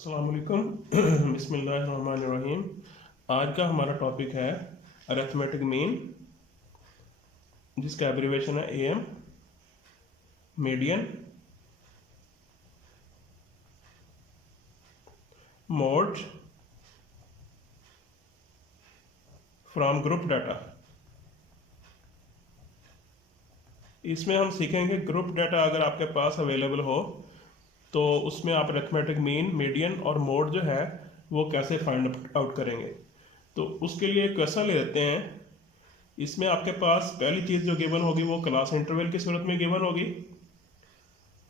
अस्सलाम वालेकुम बिस्मिल्लाहिर्रहमानिर्रहीम। आज का हमारा टॉपिक है अरिथमेटिक मीन, जिसका एब्रीवेशन है M, median, mode from group data. इसमें हम सीखेंगे ग्रुप डाटा अगर आपके पास अवेलेबल हो तो उसमें आप अरिथमेटिक मीन, मीडियन और मोड जो है वो कैसे फाइंड आउट करेंगे। तो उसके लिए एक क्वेश्चन ले लेते हैं। इसमें आपके पास पहली चीज़ जो गिवन होगी वो क्लास इंटरवल की सूरत में गिवन होगी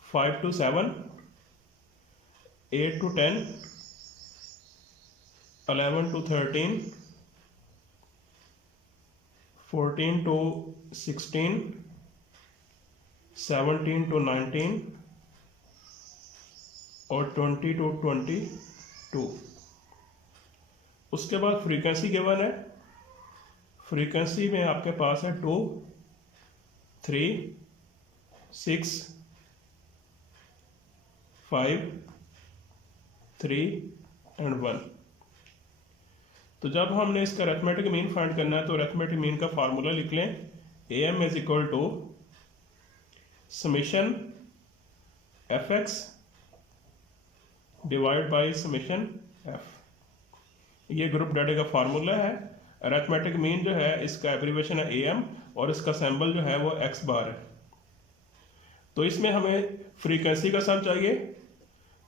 5 to 7, 8 to 10, 11 to 13, 14 to 16, 17 to 19 और 20 to 22। उसके बाद फ्रीक्वेंसी गिवन है। फ्रीक्वेंसी में आपके पास है 2, 3, 6, 5, 3 एंड 1। तो जब हमने इसका अरिथमेटिक मीन फाइंड करना है तो अरिथमेटिक मीन का फार्मूला लिख लें। AM is equal to summation fx divide by summation f। ये ग्रुप डाटा का फार्मूला है। अरिथमेटिक मीन जो है इसका एब्रीवेशन है AM और इसका सिंबल जो है वो x बार है। तो इसमें हमें फ्रीक्वेंसी का सम चाहिए,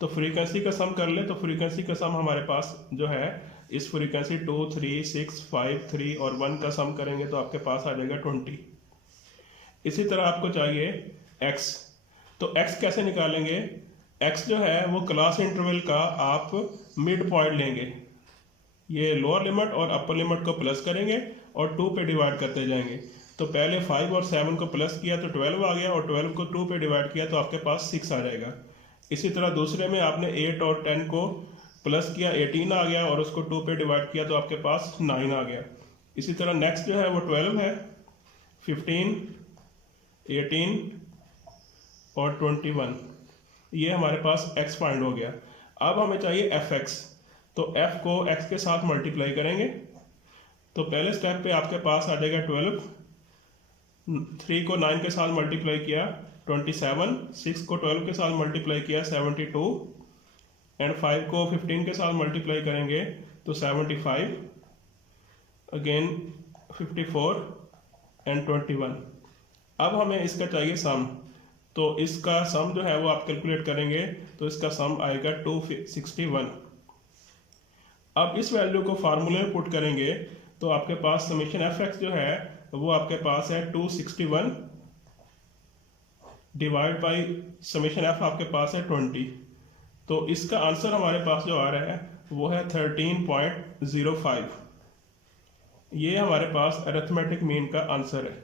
तो फ्रीक्वेंसी का सम कर ले। तो फ्रीक्वेंसी का सम हमारे पास जो है इस फ्रीक्वेंसी 2, 3, 6, 5, 3 और 1 का सम करेंगे तो आपके पास आ जाएगा 20। इसी तरह आपको चाहिए x। तो x कैसे निकालेंगे? x जो है वो क्लास इंटरवल का आप मिड पॉइंट लेंगे, ये लोअर लिमिट और अपर लिमिट को प्लस करेंगे और 2 पे डिवाइड करते जाएंगे। तो पहले 5 और 7 को प्लस किया तो 12 आ गया और 12 को 2 पे डिवाइड किया तो आपके पास 6 आ जाएगा। इसी तरह दूसरे में आपने 8 और 10 को प्लस किया, 18 आ गया और उसको 2 पे डिवाइड किया तो आपके पास 9 आ गया। इसी तरह नेक्स्ट जो है वो 12 है, 15, 18 और 21। ये हमारे पास x फाइंड हो गया। अब हमें चाहिए fx। तो f को x के साथ मल्टीप्लाई करेंगे। तो पहले स्टेप पे आपके पास आ जाएगा 12, 3 को 9 के साथ मल्टीप्लाई किया 27, 6 को 12 के साथ मल्टीप्लाई किया 72 एंड 5 को 15 के साथ मल्टीप्लाई करेंगे तो 75, अगेन 54 एंड 21। अब हमें इसका चाहिए सम। तो इसका सम जो है वो आप कैलकुलेट करेंगे तो इसका सम आएगा 261। अब इस वैल्यू को फार्मूले में पुट करेंगे तो आपके पास समेशन fx जो है वो आपके पास है 261 डिवाइड बाई समेशन f आपके पास है 20। तो इसका आंसर हमारे पास जो आ रहा है वो है 13.05। ये हमारे पास अरिथमेटिक मीन का आंसर है।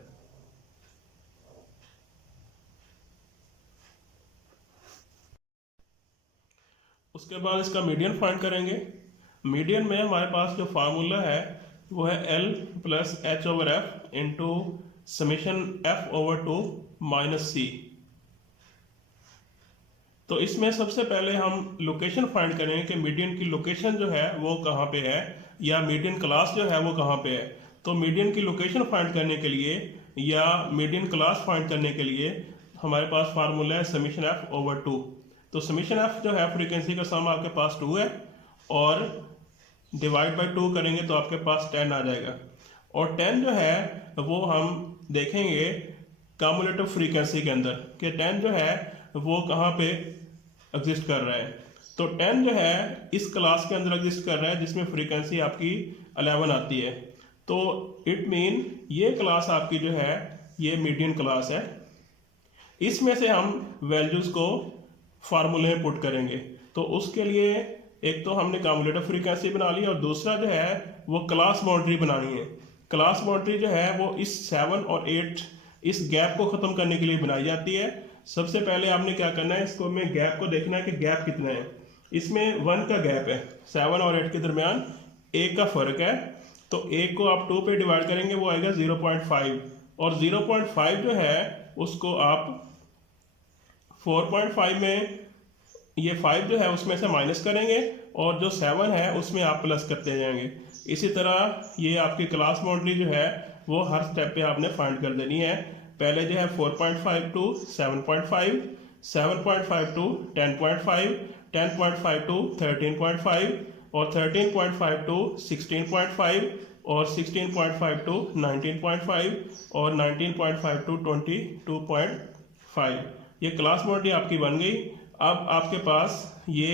उसके बाद इसका मीडियन फाइंड करेंगे। मीडियन में हमारे पास जो फार्मूला है वो है L plus H over F into summation F over 2 minus C। तो इसमें सबसे पहले हम लोकेशन फाइंड करेंगे कि मीडियन की लोकेशन जो है वो कहाँ पे है या मीडियन क्लास जो है वो कहाँ पे है। तो मीडियन की लोकेशन फाइंड करने के लिए या मीडियन क्लास फाइंड करने के लिए हमारे पास फार्मूला है समेशन F ओवर 2। तो समेशन f जो है फ्रीक्वेंसी का सम आपके पास 2 है और डिवाइड बाय 2 करेंगे तो आपके पास 10 आ जाएगा। और 10 जो है वो हम देखेंगे कम्युलेटिव फ्रीक्वेंसी के अंदर कि 10 जो है वो कहाँ पे एग्जिस्ट कर रहा है। तो 10 जो है इस क्लास के अंदर एग्जिस्ट कर रहा है जिसमें फ्रीक्वेंसी आपकी 11 आती है। तो इट मीन ये क्लास आपकी जो है ये मीडियन क्लास है। इसमें से हम वैल्यूज़ को फार्मूले में पुट करेंगे। तो उसके लिए एक तो हमने कम्युलेटिव फ्रीक्वेंसी बना ली और दूसरा जो है वो क्लास बाउंड्री बनानी है। क्लास बाउंड्री जो है वो इस 7 और 8 इस गैप को ख़त्म करने के लिए बनाई जाती है। सबसे पहले आपने क्या करना है, इसको में गैप को देखना है कि गैप कितना है। इसमें 1 का गैप है, 7 और 8 के दरमियान 1 का फ़र्क है। तो 1 को आप 2 पे डिवाइड करेंगे वो आएगा 0.5 और 0.5 जो है उसको आप 4.5 में ये 5 जो है उसमें से माइनस करेंगे और जो 7 है उसमें आप प्लस करते जाएंगे। इसी तरह ये आपकी क्लास बाउंड्री जो है वो हर स्टेप पे आपने फाइंड कर देनी है। पहले जो है 4.5 टू 7.5, 7.5 टू 10.5, 10.5 टू 13.5 और 13.5 टू 16.5 और 16.5 टू 19.5 और 19.5 टू 22.5। ये क्लास बाउंड्री आपकी बन गई। अब आपके पास ये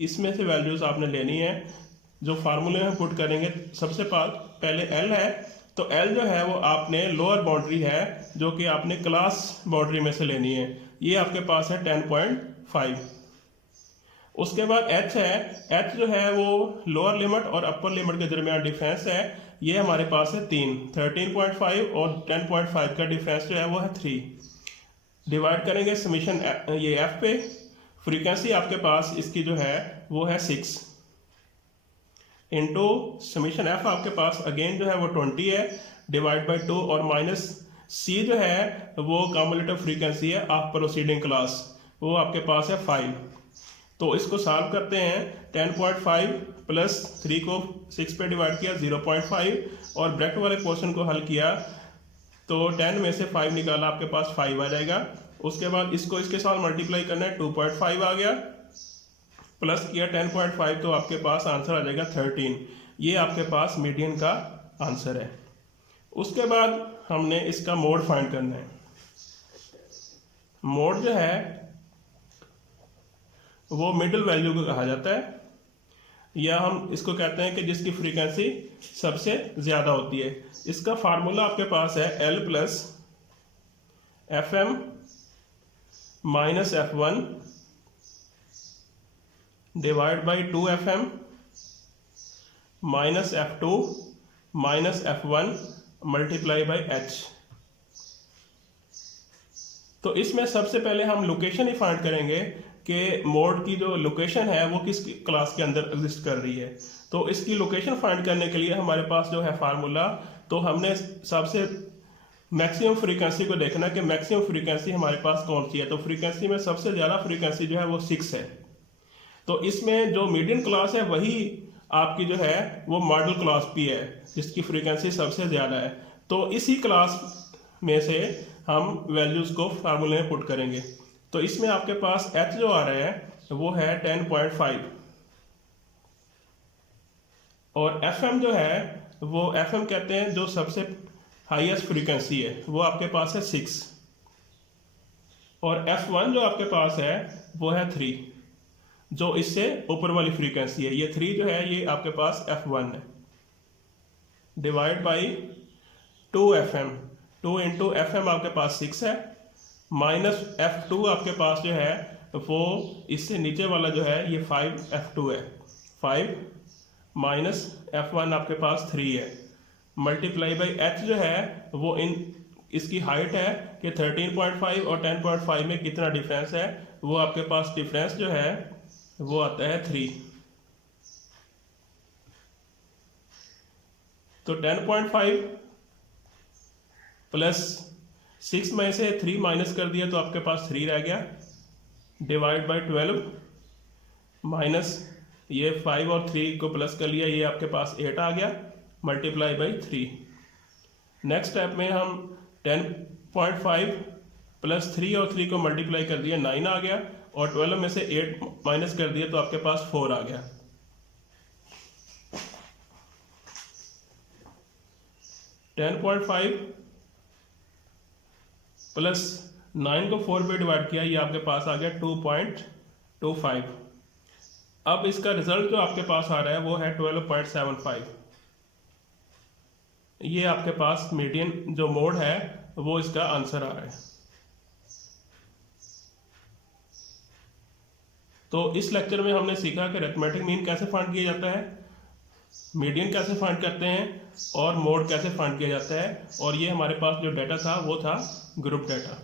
इसमें से वैल्यूज आपने लेनी है जो फार्मूले में पुट करेंगे। सबसे पहले L है, तो L जो है वो आपने लोअर बाउंड्री है जो कि आपने क्लास बाउंड्री में से लेनी है। ये आपके पास है 10.5। उसके बाद H है, H जो है वो लोअर लिमिट और अपर लिमिट के दरमियान डिफरेंस है। ये हमारे पास है 13.5 और 10.5 का डिफरेंस जो है वो है 3। डिवाइड करेंगे समीशन ये F पे। फ्रीक्वेंसी आपके पास इसकी जो है वो है 6 इंटू समीशन F आपके पास अगेन जो है वो 20 है डिवाइड बाई 2 और माइनस C जो है वो कम्युलेटिव फ्रीक्वेंसी है ऑफ प्रोसीडिंग क्लास, वो आपके पास है 5। तो इसको सॉल्व करते हैं। 10.5 प्लस 3 को 6 पे डिवाइड किया 0.5 और ब्रैकेट वाले पोर्शन को हल किया तो 10 में से 5 निकाला आपके पास 5 आ जाएगा। उसके बाद इसको इसके साथ मल्टीप्लाई करना है 2.5 आ गया, प्लस किया 10.5 तो आपके पास आंसर आ जाएगा 13। ये आपके पास मीडियन का आंसर है। उसके बाद हमने इसका मोड फाइंड करना है। मोड जो है वो मिडिल वैल्यू को कहा जाता है, या हम इसको कहते हैं कि जिसकी फ्रीक्वेंसी सबसे ज्यादा होती है। इसका फार्मूला आपके पास है L plus FM minus F1 divide by 2FM minus F2 minus F1 multiply by H। तो इसमें सबसे पहले हम लोकेशन ही फाइंड करेंगे कि मोड की जो लोकेशन है वो किस क्लास के अंदर एग्जिस्ट कर रही है। तो इसकी लोकेशन फाइंड करने के लिए हमारे पास जो है फार्मूला, तो हमने सबसे मैक्सिमम फ्रीक्वेंसी को देखना कि मैक्सिमम फ्रीक्वेंसी हमारे पास कौन सी है। तो फ्रीक्वेंसी में सबसे ज़्यादा फ्रीक्वेंसी जो है वो 6 है। तो इसमें जो मीडियन क्लास है वही आपकी जो है वो मॉडल क्लास भी है जिसकी फ्रीक्वेंसी सबसे ज़्यादा है। तो इसी क्लास में से हम वैल्यूज़ को फार्मूले में पुट करेंगे। तो इसमें आपके पास H जो आ रहा है वो है 10.5 और FM जो है वो FM कहते हैं जो सबसे हाईएस्ट फ्रीक्वेंसी है, वो आपके पास है 6 और F1 जो आपके पास है वो है 3 जो इससे ऊपर वाली फ्रीक्वेंसी है। ये 3 जो है ये आपके पास F1 है divide by 2FM। 2 into FM आपके पास 6 है माइनस F2 आपके पास जो है वो इससे नीचे वाला जो है ये 5F2 है। 5 माइनस F1 आपके पास 3 है मल्टीप्लाई बाई H जो है वो इसकी हाइट है कि 13.5 और 10.5 में कितना डिफरेंस है, वो आपके पास डिफरेंस जो है वो आता है 3। तो 10.5 प्लस 6 में से 3 माइनस कर दिया तो आपके पास 3 रह गया डिवाइड बाई 12 माइनस ये 5 और 3 को प्लस कर लिया, ये आपके पास 8 आ गया मल्टीप्लाई बाई 3। नेक्स्ट स्टेप में हम 10.5 प्लस 3 और 3 को मल्टीप्लाई कर दिया 9 आ गया और 12 में से 8 माइनस कर दिया तो आपके पास 4 आ गया। प्लस 9 को 4 पे डिवाइड किया, ये आपके पास आ गया 2.25। अब इसका रिजल्ट जो आपके पास आ रहा है वो है 12.75। ये आपके पास मीडियन जो मोड है वो इसका आंसर आ रहा है। तो इस लेक्चर में हमने सीखा कि अरिथमेटिक मीन कैसे फाइंड किया जाता है, मीडियन कैसे फाइंड करते हैं और मोड कैसे फाइंड किया जाता है। और ये हमारे पास जो डाटा था वो था ग्रुप डाटा।